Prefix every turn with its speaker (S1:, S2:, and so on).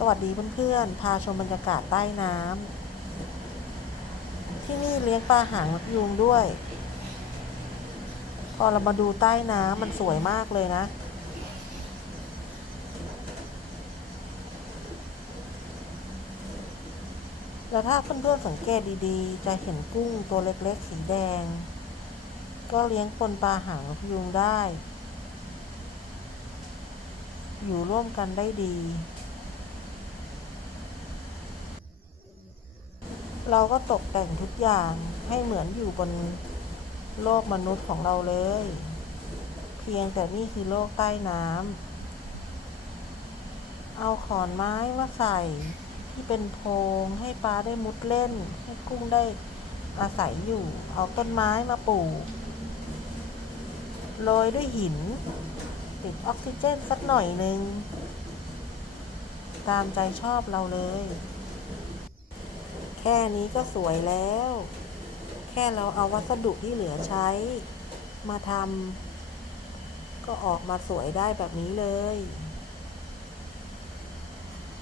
S1: สวัสดีเพื่อนๆ พาชมบรรยากาศใต้น้ำ ที่นี่เลี้ยงปลาหางนกยูงด้วย พอเรามาดูใต้น้ำมันสวยมากเลยนะ แล้วถ้าเพื่อนๆสังเกตดีๆ จะเห็นกุ้งตัวเล็กๆ สีแดง ก็เลี้ยงปนปลาหางนกยูงได้ อยู่ร่วมกันได้ดี เราก็ตกแต่งทุกอย่างให้เหมือนอยู่บนโลกมนุษย์ของเราเลย เพียงแต่นี่คือโลกใต้น้ำเอาขอนไม้มาใส่ที่เป็นโพรงให้ปลาได้มุดเล่น ให้กุ้งได้อาศัยอยู่ เอาต้นไม้มาปลูกโรยด้วยหิน ติดออกซิเจนสักหน่อยหนึ่ง ตามใจชอบเราเลย แค่นี้ก็สวยแล้ว แค่เราเอาวัสดุที่เหลือใช้ มาทำก็ออกมาสวยได้แบบนี้เลย